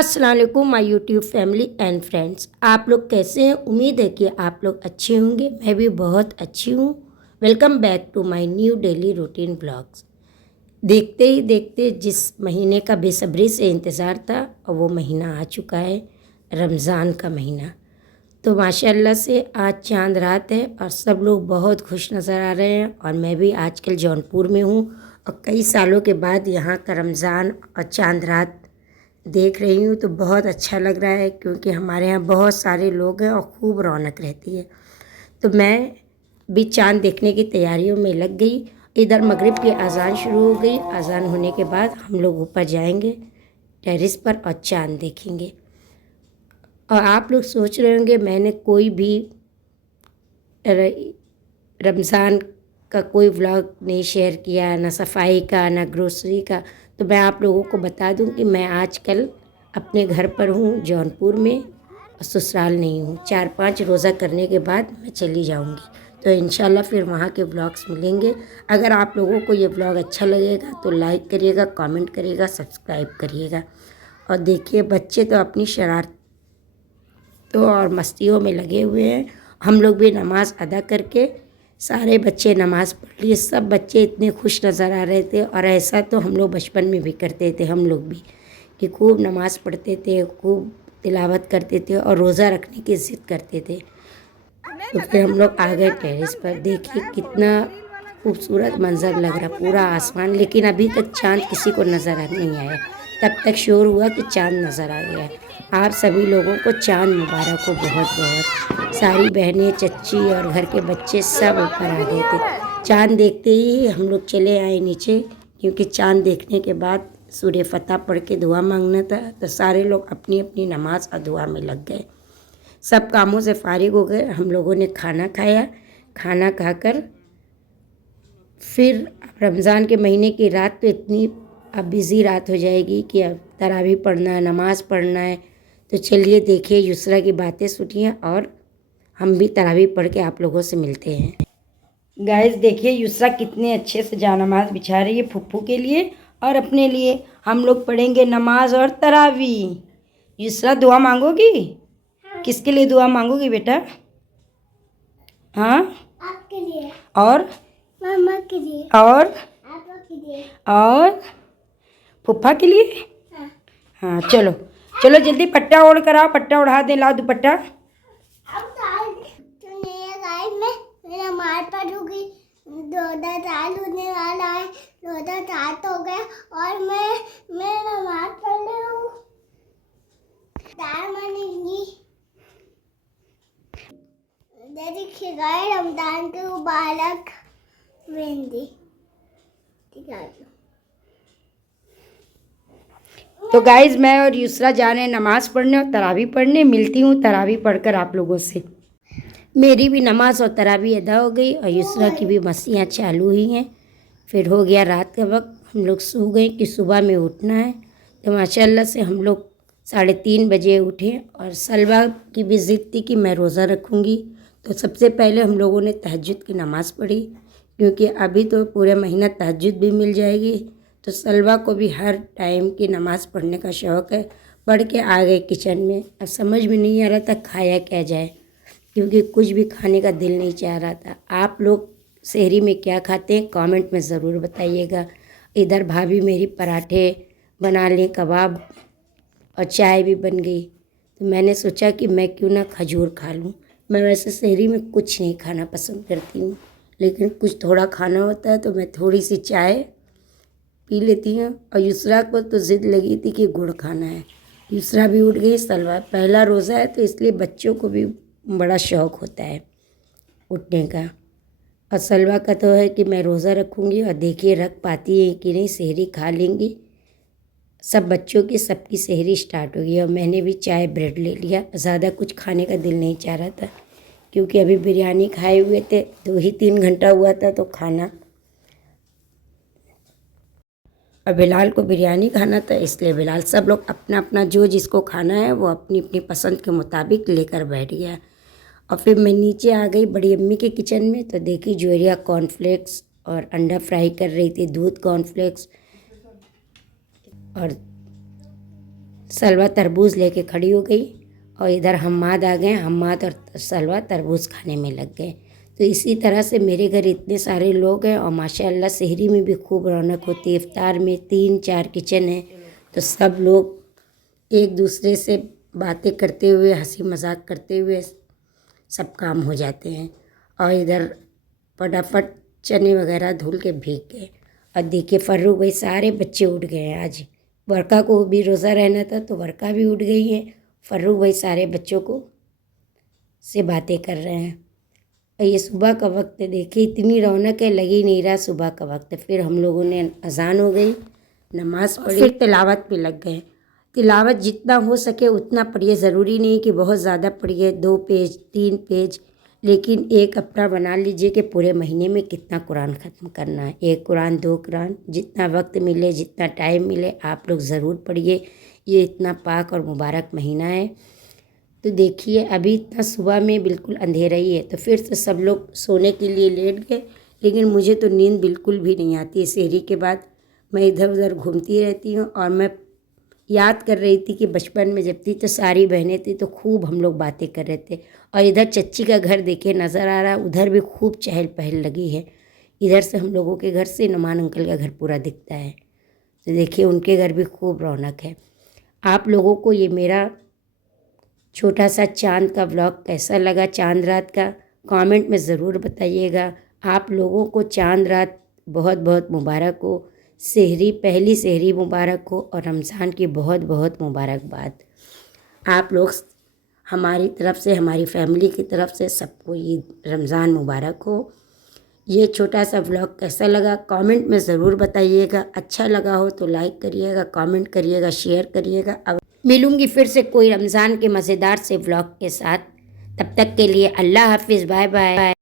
अस्सलाम वालेकुम my YouTube family and friends. आप लोग कैसे हैं? उम्मीद है कि आप लोग अच्छे होंगे। मैं भी बहुत अच्छी हूँ। Welcome back to my new daily routine vlogs. देखते ही देखते जिस महीने का बेसब्री से इंतज़ार था और वो महीना आ चुका है, रमज़ान का महीना। तो माशाल्लाह से आज चांद रात है और सब लोग बहुत खुश नज़र आ रहे हैं। और मैं भी आजकल जौनपुर में हूँ और कई सालों के बाद यहाँ का रमज़ान और चांद रात देख रही हूँ तो बहुत अच्छा लग रहा है, क्योंकि हमारे यहाँ बहुत सारे लोग हैं और खूब रौनक रहती है। तो मैं भी चांद देखने की तैयारियों में लग गई। इधर मगरिब की अज़ान शुरू हो गई। अज़ान होने के बाद हम लोग ऊपर जाएंगे टेरेस पर और चांद देखेंगे। और आप लोग सोच रहे होंगे मैंने कोई भी रमज़ान का कोई व्लॉग नहीं शेयर किया, ना सफाई का ना ग्रोसरी का। तो मैं आप लोगों को बता दूं कि मैं आजकल अपने घर पर हूँ जौनपुर में और ससुराल नहीं हूँ। 4-5 रोज़ा करने के बाद मैं चली जाऊँगी। तो इंशाल्लाह फिर वहाँ के व्लॉग्स मिलेंगे। अगर आप लोगों को ये व्लॉग अच्छा लगेगा तो लाइक करिएगा, कमेंट करिएगा, सब्सक्राइब करिएगा। और देखिए बच्चे तो अपनी शरारतों और मस्तियों में लगे हुए हैं। हम लोग भी नमाज़ अदा करके सारे बच्चे नमाज़ पढ़ लिए। सब बच्चे इतने खुश नज़र आ रहे थे। और ऐसा तो हम लोग बचपन में भी करते थे, हम लोग भी, कि खूब नमाज़ पढ़ते थे, खूब तिलावत करते थे और रोज़ा रखने की ज़िद करते थे। तो फिर हम लोग आ गए टेरेस पर। देखिए कितना खूबसूरत मंज़र लग रहा, पूरा आसमान। लेकिन अभी तक चाँद किसी को नज़र नहीं आया। तब तक शोर हुआ कि चाँद नज़र आ गया। आप सभी लोगों को चाँद मुबारक हो बहुत बहुत। सारी बहनें, चच्ची और घर के बच्चे सब ऊपर आ गए थे। चाँद देखते ही हम लोग चले आए नीचे, क्योंकि चाँद देखने के बाद सूर्य फतह पढ़ के दुआ मांगना था। तो सारे लोग अपनी अपनी नमाज और दुआ में लग गए। सब कामों से फारिग हो गए। हम लोगों ने खाना खाया। खाना खाकर फिर रमज़ान के महीने की रात तो इतनी अब बिज़ी रात हो जाएगी कि अब तरावी पढ़ना है, नमाज़ पढ़ना है। तो चलिए देखिए युसरा की बातें सुनिए और हम भी तरावी पढ़ के आप लोगों से मिलते हैं। गाइस देखिए युसरा कितने अच्छे से जानमाज़ बिछा रही है फुफ्फू के लिए और अपने लिए। हम लोग पढ़ेंगे नमाज और तरावी। युसरा दुआ मांगोगी? किसके लिए दुआ मांगोगी बेटा? हाँ, आपके लिए, और मामा के लिए, और पापा के लिए, और फुफ्फा के लिए। हाँ। हाँ चलो चलो जल्दी पट्टा ओढ़ कर आओ। पट्टा उड़ा दे, लाओ दुपट्टा। अब तो नहीं गाइस, मैं नमाज पढ़ूंगी। रोजा चालू होने वाला है। रोजा स्टार्ट हो गया और मैं नमाज पढ़ रही हूँ। दाल बनेगी। देखिए गाइस, रमजान के मुबारक मेहंदी। ठीक है। तो गाइज़ मैं और युसरा जा रहे हैं नमाज़ पढ़ने और तरावी पढ़ने। मिलती हूँ तरावी पढ़कर आप लोगों से। मेरी भी नमाज और तरावी अदा हो गई और युसरा की भी मस्तियाँ चालू हुई हैं। फिर हो गया रात का वक्त। हम लोग सो गए कि सुबह में उठना है। तो माशाल्लाह से हम लोग 3:30 बजे उठे और सलवा की भी ज़िद थी कि मैं रोज़ा रखूँगी। तो सबसे पहले हम लोगों ने तहज्जुद की नमाज़ पढ़ी, क्योंकि अभी तो पूरे महीना तहज्जुद भी मिल जाएगी। तो सलवा को भी हर टाइम की नमाज़ पढ़ने का शौक़ है। पढ़ के आ गए किचन में। अब समझ में नहीं आ रहा था खाया क्या जाए, क्योंकि कुछ भी खाने का दिल नहीं चाह रहा था। आप लोग सहरी में क्या खाते हैं कमेंट में ज़रूर बताइएगा। इधर भाभी मेरी पराठे बना ली, कबाब और चाय भी बन गई। तो मैंने सोचा कि मैं क्यों ना खजूर खा लूँ। मैं वैसे सहरी में कुछ नहीं खाना पसंद करती हूँ, लेकिन कुछ थोड़ा खाना होता है तो मैं थोड़ी सी चाय पी लेती हूँ। और युसरा को तो ज़िद लगी थी कि गुड़ खाना है। युसरा भी उठ गई। सलवा पहला रोज़ा है तो इसलिए बच्चों को भी बड़ा शौक़ होता है उठने का। और सलवा का तो है कि मैं रोज़ा रखूँगी। और देखिए रख पाती है कि नहीं, सहरी खा लेंगी। सब बच्चों की सबकी सहरी स्टार्ट हो गई और मैंने भी चाय ब्रेड ले लिया। ज़्यादा कुछ खाने का दिल नहीं चाह रहा था, क्योंकि अभी बिरयानी खाए हुए थे। 2 ही 3 घंटा हुआ था तो खाना। और बिलाल को बिरयानी खाना था, इसलिए बिलाल, सब लोग अपना अपना जो जिसको खाना है वो अपनी अपनी पसंद के मुताबिक लेकर बैठ गया। और फिर मैं नीचे आ गई बड़ी अम्मी के किचन में। तो देखी जोरिया कॉर्नफ्लेक्स और अंडा फ्राई कर रही थी, दूध कॉर्नफ्लेक्स और सलवा तरबूज लेके खड़ी हो गई और इधर हम्माद आ गए। हम्माद और सलवा तरबूज खाने में लग गए। तो इसी तरह से मेरे घर इतने सारे लोग हैं और माशाल्लाह सहरी में भी खूब रौनक होती है। इफ्तार में 3-4 किचन है, तो सब लोग एक दूसरे से बातें करते हुए, हंसी मजाक करते हुए सब काम हो जाते हैं। और इधर फटाफट चने वगैरह धुल के भीग गए। और देखिए फर्रुख भाई सारे बच्चे उठ गए हैं। आज वर्का को भी रोज़ा रहना था तो वर्का भी उठ गई है। फर्रुख भाई सारे बच्चों को से बातें कर रहे हैं। और ये सुबह का वक्त है, देखिए इतनी रौनक है, लग ही नहीं रहा सुबह का वक्त है। फिर हम लोगों ने अजान हो गई, नमाज़ पढ़ी, फिर तिलावत पे लग गए। तिलावत जितना हो सके उतना पढ़िए, ज़रूरी नहीं कि बहुत ज़्यादा पढ़िए, 2 पेज 3 पेज, लेकिन एक अपना बना लीजिए कि पूरे महीने में कितना कुरान ख़त्म करना है। 1 कुरान 2 कुरान, जितना वक्त मिले जितना टाइम मिले आप लोग ज़रूर पढ़िए। ये इतना पाक और मुबारक महीना है। तो देखिए अभी इतना सुबह में बिल्कुल अंधेरा ही है, तो फिर से सब लोग सोने के लिए लेट गए। लेकिन मुझे तो नींद बिल्कुल भी नहीं आती है। सहरी के बाद मैं इधर उधर घूमती रहती हूँ। और मैं याद कर रही थी कि बचपन में जब थी तो सारी बहनें थी तो खूब हम लोग बातें कर रहे थे। और इधर चच्ची का घर देखिए नज़र आ रहा है, उधर भी खूब चहल पहल लगी है। इधर से हम लोगों के घर से नुमान अंकल का घर पूरा दिखता है, तो देखिए उनके घर भी खूब रौनक है। आप लोगों को ये मेरा छोटा सा चाँद का व्लॉग कैसा लगा, चाँद रात का, कमेंट में ज़रूर बताइएगा। आप लोगों को चाँद रात बहुत बहुत मुबारक हो। सहरी, पहली सहरी मुबारक हो और रमज़ान की बहुत बहुत मुबारकबाद। आप लोग हमारी तरफ से, हमारी फैमिली की तरफ से सबको ईद रमज़ान मुबारक हो। ये छोटा सा व्लॉग कैसा लगा कमेंट में ज़रूर बताइएगा। अच्छा लगा हो तो लाइक करिएगा, कमेंट करिएगा, शेयर करिएगा। अब मिलूँगी फिर से कोई रमज़ान के मज़ेदार से व्लॉग के साथ। तब तक के लिए अल्लाह हाफिज़, बाय बाय।